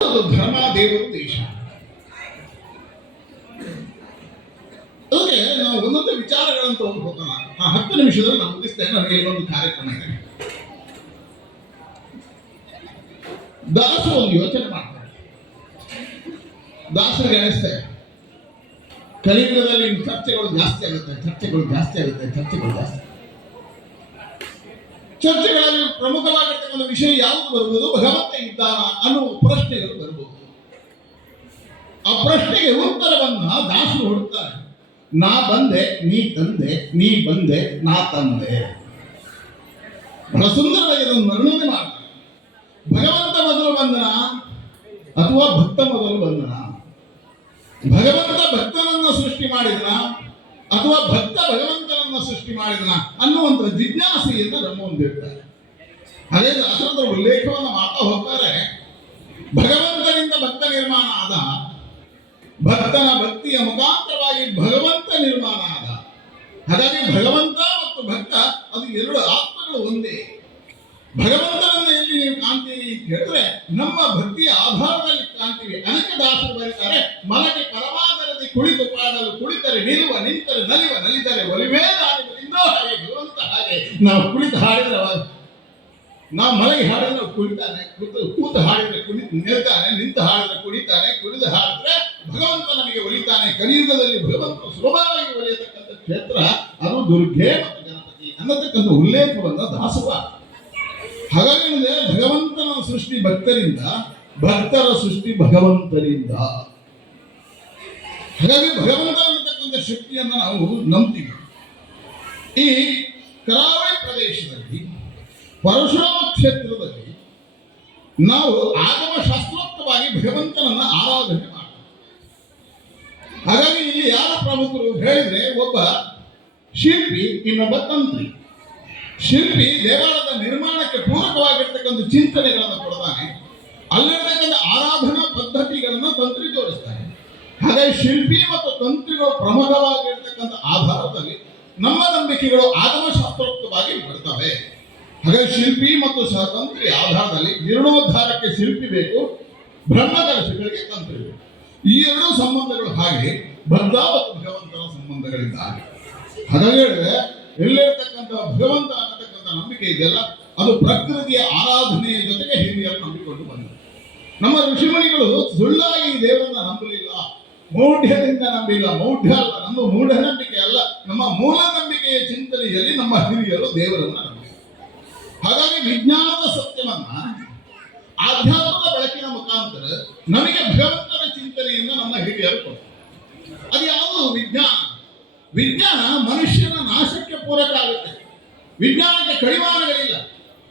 ಅದು ಧರ್ಮ ದೇವರು ದೇಶ. ಅದಕ್ಕೆ ನಾವು ಒಂದೊಂದು ವಿಚಾರಗಳನ್ನು ಹೋಗೋಣ. ಆ 10 ನಿಮಿಷದಲ್ಲಿ ನಾನು ಮುಗಿಸ್ತೇನೆ. ನನಗೆ ಇಲ್ಲೊಂದು ಕಾರ್ಯಕ್ರಮ ಇದೆ. ದಾಸರು ಒಂದು ಯೋಚನೆ ಮಾಡ್ತಾರೆ. ದಾಸರಿಗೆ ಅನಿಸ್ತೇವೆ ಕಲಿಯುಗದಲ್ಲಿ ಚರ್ಚೆಗಳು ಜಾಸ್ತಿ ಆಗುತ್ತೆ. ಚರ್ಚೆಗಳಲ್ಲಿ ಪ್ರಮುಖವಾಗಿರ್ತಕ್ಕಂಥ ವಿಷಯ ಯಾವುದು ಬರ್ಬೋದು? ಭಗವಂತ ಇದ್ದಾನ ಅನ್ನುವ ಪ್ರಶ್ನೆಗಳು ಬರ್ಬೋದು. ಆ ಪ್ರಶ್ನೆಗೆ ಉತ್ತರವನ್ನ ದಾಸರು ಹುಡುಕ್ತಾರೆ. ನಾ ಬಂದೆ ನೀ ತಂದೆ, ನೀ ಬಂದೆ ನಾ ತಂದೆ. ಬಹಳ ಸುಂದರವಾಗಿ ಇದನ್ನು ವರ್ಣನೆ ಮಾಡ್ತಾರೆ. ಭಗವಂತ ಮೊದಲು ಬಂದನ ಅಥವಾ ಭಕ್ತ ಮೊದಲು ಬಂದನ? ಭಗವಂತ ಭಕ್ತನನ್ನ ಸೃಷ್ಟಿ ಮಾಡಿದನ ಅಥವಾ ಭಕ್ತ ಭಗವಂತನನ್ನ ಸೃಷ್ಟಿ ಮಾಡಿದನ ಅನ್ನುವಂಥ ಜಿಜ್ಞಾಸೆಯಿಂದ ನಮ್ಮ ಮುಂದಿರ್ತಾರೆ. ಅದೇ ದಾಸರ ಉಲ್ಲೇಖವನ್ನು ಮಾಡ್ತಾ ಹೋಗ್ತಾರೆ. ಭಗವಂತನಿಂದ ಭಕ್ತ ನಿರ್ಮಾಣ ಆದ, ಭಕ್ತನ ಭಕ್ತಿಯ ಮುಖಾಂತರವಾಗಿ ಭಗವಂತ ನಿರ್ಮಾಣ ಆದ. ಹಾಗಾಗಿ ಭಗವಂತ ಮತ್ತು ಭಕ್ತ ಅದು ಎರಡು ಆತ್ಮಗಳು ಒಂದೇ. ಭಗವಂತನನ್ನು ಎಲ್ಲಿ ನೀವು ಕಾಣ್ತೀವಿ ಅಂತ ಹೇಳಿದ್ರೆ ನಮ್ಮ ಭಕ್ತಿಯ ಆಧಾರದಲ್ಲಿ ಕಾಣ್ತೀವಿ. ಅನೇಕ ದಾಸರು ಬರೀತಾರೆ, ಮಲಗಿ ಪರಮಾದರದಿ ಕುಳಿತು ಪಾಡಲು ಕುಳಿತರೆ ನಿಲ್ಲುವ, ನಿಂತರೆ ನಲಿವ, ನಲಿದರೆ ಒಲಿವೇ ದಾರಿಗಳಿಂದೋ ಹಾಗೆ ಭಗವಂತ ಹಾಗೆ. ನಾವು ಕುಳಿತು ಹಾಡಿದ್ರೆ ನಾವು ಮಲಗಿ ಹಾಡಿದ್ರೆ ಕುಳಿತಾನೆ, ಕೂತು ಹಾಡಿದ್ರೆ ನಿಲ್ತಾನೆ, ನಿಂತು ಹಾಡಿದ್ರೆ ಕುಣಿತಾನೆ, ಕುಡಿದು ಹಾಡಿದ್ರೆ ಭಗವಂತ ನಮಗೆ ಒಲಿತಾನೆ. ಕಲಿಯುಗದಲ್ಲಿ ಭಗವಂತ ಸುಲಭವಾಗಿ ಒಲಿಯತಕ್ಕಂಥ ಕ್ಷೇತ್ರ ಅದು ದುರ್ಗೆ ಮತ್ತು ಗಣಪತಿ ಅನ್ನತಕ್ಕಂಥ ಉಲ್ಲೇಖವನ್ನ ದಾಸವ. ಹಾಗಾಗಿ ಭಗವಂತನ ಸೃಷ್ಟಿ ಭಕ್ತರಿಂದ, ಭಕ್ತರ ಸೃಷ್ಟಿ ಭಗವಂತರಿಂದ. ಹಾಗಾಗಿ ಭಗವಂತ ಅನ್ನತಕ್ಕಂಥ ಶಕ್ತಿಯನ್ನು ನಾವು ನಂಬ್ತೀವಿ. ಈ ಕರಾವಳಿ ಪ್ರದೇಶದಲ್ಲಿ ಪರಶುರಾಮ ಕ್ಷೇತ್ರದಲ್ಲಿ ನಾವು ಆಗಮ ಶಾಸ್ತ್ರೋಕ್ತವಾಗಿ ಭಗವಂತನನ್ನ ಆರಾಧನೆ ಮಾಡ್ತೀವಿ. ಹಾಗಾಗಿ ಇಲ್ಲಿ ಯಾರ ಪ್ರಮುಖರು ಹೇಳಿದ್ರೆ ಒಬ್ಬ ಶಿಲ್ಪಿ, ಇನ್ನೊಬ್ಬ ತಂತ್ರಿ. ಶಿಲ್ಪಿ ದೇವಾಲಯದ ನಿರ್ಮಾಣಕ್ಕೆ ಪೂರಕವಾಗಿರ್ತಕ್ಕಂಥ ಚಿಂತನೆಗಳನ್ನು ಕೊಡ್ತಾನೆ. ಅಲ್ಲಿರ್ತಕ್ಕಂಥ ಆರಾಧನಾ ಪದ್ಧತಿಗಳನ್ನು ತಂತ್ರಿ ಜೋಡಿಸ್ತಾನೆ. ಹಾಗಾಗಿ ಶಿಲ್ಪಿ ಮತ್ತು ತಂತ್ರಿಗಳು ಪ್ರಮುಖವಾಗಿರ್ತಕ್ಕಂಥ ಆಧಾರದಲ್ಲಿ ನಮ್ಮ ನಂಬಿಕೆಗಳು ಆಗಮಶಾಸ್ತ್ರೋಕ್ತವಾಗಿ ಬರ್ತವೆ. ಹಾಗಾಗಿ ಶಿಲ್ಪಿ ಮತ್ತು ತಂತ್ರಿ ಆಧಾರದಲ್ಲಿ ಜೀರ್ಣೋದ್ಧಾರಕ್ಕೆ ಶಿಲ್ಪಿ ಬೇಕು, ಬ್ರಹ್ಮದರ್ಶಿಗಳಿಗೆ ತಂತ್ರಿ ಬೇಕು. ಈ ಎರಡೂ ಸಂಬಂಧಗಳು ಹಾಗೆ ಬದ್ಧ ಮತ್ತು ಭಗವಂತನ ಸಂಬಂಧಗಳಿದ್ದಾವೆ. ಹಾಗಾಗಿ ಎಲ್ಲಿರ್ತಕ್ಕಂಥ ಭಗವಂತ ಅನ್ನತಕ್ಕಂಥ ನಂಬಿಕೆ ಇದೆಯಲ್ಲ, ಅದು ಪ್ರಕೃತಿಯ ಆರಾಧನೆಯ ಜೊತೆಗೆ ಹಿರಿಯರು ನಂಬಿಕೊಂಡು ಬಂದರು. ನಮ್ಮ ಋಷಿಮುನಿಗಳು ಸುಳ್ಳಾಗಿ ದೇವರನ್ನ ನಂಬಲಿಲ್ಲ, ಮೌಢ್ಯದಿಂದ ನಂಬಿಲ್ಲ. ಮೌಢ್ಯ ಅಲ್ಲ, ನಮ್ಮ ಮೂಢನಂಬಿಕೆ ಅಲ್ಲ, ನಮ್ಮ ಮೂಲ ನಂಬಿಕೆಯ ಚಿಂತನೆಯಲ್ಲಿ ನಮ್ಮ ಹಿರಿಯರು ದೇವರನ್ನ ನಂಬಿದರು. ಹಾಗಾಗಿ ವಿಜ್ಞಾನದ ಸತ್ಯವನ್ನ ಆಧ್ಯಾತ್ಮದ ಬೆಳಕಿನ ಮುಖಾಂತರ ನಮಗೆ ಭಗವಂತನ ಚಿಂತನೆಯನ್ನು ನಮ್ಮ ಹಿರಿಯರು ಕೊಟ್ಟರು. ಅದು ಯಾವುದು? ವಿಜ್ಞಾನ. ವಿಜ್ಞಾನ ಮನುಷ್ಯನ ನಾಶಕ್ಕೆ ಪೂರಕ ಆಗುತ್ತೆ. ವಿಜ್ಞಾನಕ್ಕೆ ಕಡಿವಾಣಗಳಿಲ್ಲ.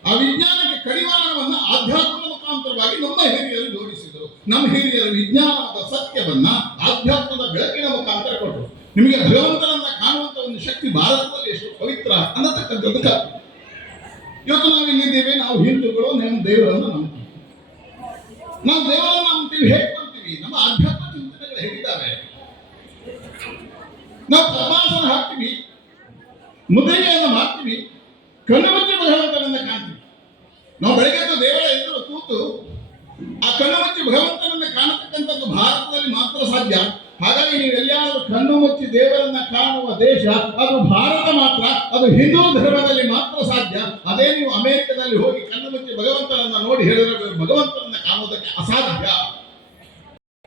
ಆ ವಿಜ್ಞಾನಕ್ಕೆ ಕಡಿವಾಣವನ್ನು ಆಧ್ಯಾತ್ಮದ ಮುಖಾಂತರವಾಗಿ ನಮ್ಮ ಹಿರಿಯರು ಜೋಡಿಸಿದರು. ನಮ್ಮ ಹಿರಿಯರು ವಿಜ್ಞಾನದ ಸತ್ಯವನ್ನ ಆಧ್ಯಾತ್ಮದ ಬೆಳಕಿನ ಮುಖಾಂತರ ಕೊಟ್ಟರು. ನಿಮಗೆ ಭಗವಂತನನ್ನ ಕಾಣುವಂತ ಒಂದು ಶಕ್ತಿ ಭಾರತದಲ್ಲಿ ಎಷ್ಟು ಪವಿತ್ರ ಅನ್ನತಕ್ಕಂಥದ್ದು. ಇವತ್ತು ನಾವು ಇಲ್ಲಿದ್ದೇವೆ, ನಾವು ಹಿಂದೂಗಳು, ನಮ್ಮ ದೇವರನ್ನು ನಂಬ್ತೀವಿ. ನಾವು ದೇವರನ್ನು ನಂಬ್ತೀವಿ. ಹೇಗೆ ನಂಬ್ತೀವಿ? ನಮ್ಮ ಆಧ್ಯಾತ್ಮ ಚಿಂತನೆಗಳು ಹೇಗಿದ್ದಾವೆ? ನಾವು ಪದ್ಮಾಸನ ಹಾಕ್ತೀವಿ, ಮುದ್ರೆಯನ್ನು ಮಾಡ್ತೀವಿ, ಕಣ್ಣು ಮುಚ್ಚಿ ಭಗವಂತನನ್ನ ಕಾಣ್ತೀವಿ. ನಾವು ಬೆಳಗ್ಗೆ ದೇವರ ಎದುರು ಕೂತು ಆ ಕಣ್ಣು ಮುಚ್ಚಿ ಭಗವಂತನನ್ನ ಕಾಣತಕ್ಕಂಥದ್ದು ಭಾರತದಲ್ಲಿ ಮಾತ್ರ ಸಾಧ್ಯ. ಹಾಗಾಗಿ ನೀವು ಎಲ್ಲಾದರೂ ಕಣ್ಣು ಮುಚ್ಚಿ ದೇವರನ್ನ ಕಾಣುವ ದೇಶ ಅದು ಭಾರತ ಮಾತ್ರ. ಅದು ಹಿಂದೂ ಧರ್ಮದಲ್ಲಿ ಮಾತ್ರ ಸಾಧ್ಯ. ಅದೇ ನೀವು ಅಮೆರಿಕದಲ್ಲಿ ಹೋಗಿ ಕಣ್ಣು ಮುಚ್ಚಿ ಭಗವಂತನನ್ನ ನೋಡಿ ಹೇಳಿದ್ರೆ ಭಗವಂತನನ್ನ ಕಾಣುವುದಕ್ಕೆ ಅಸಾಧ್ಯ.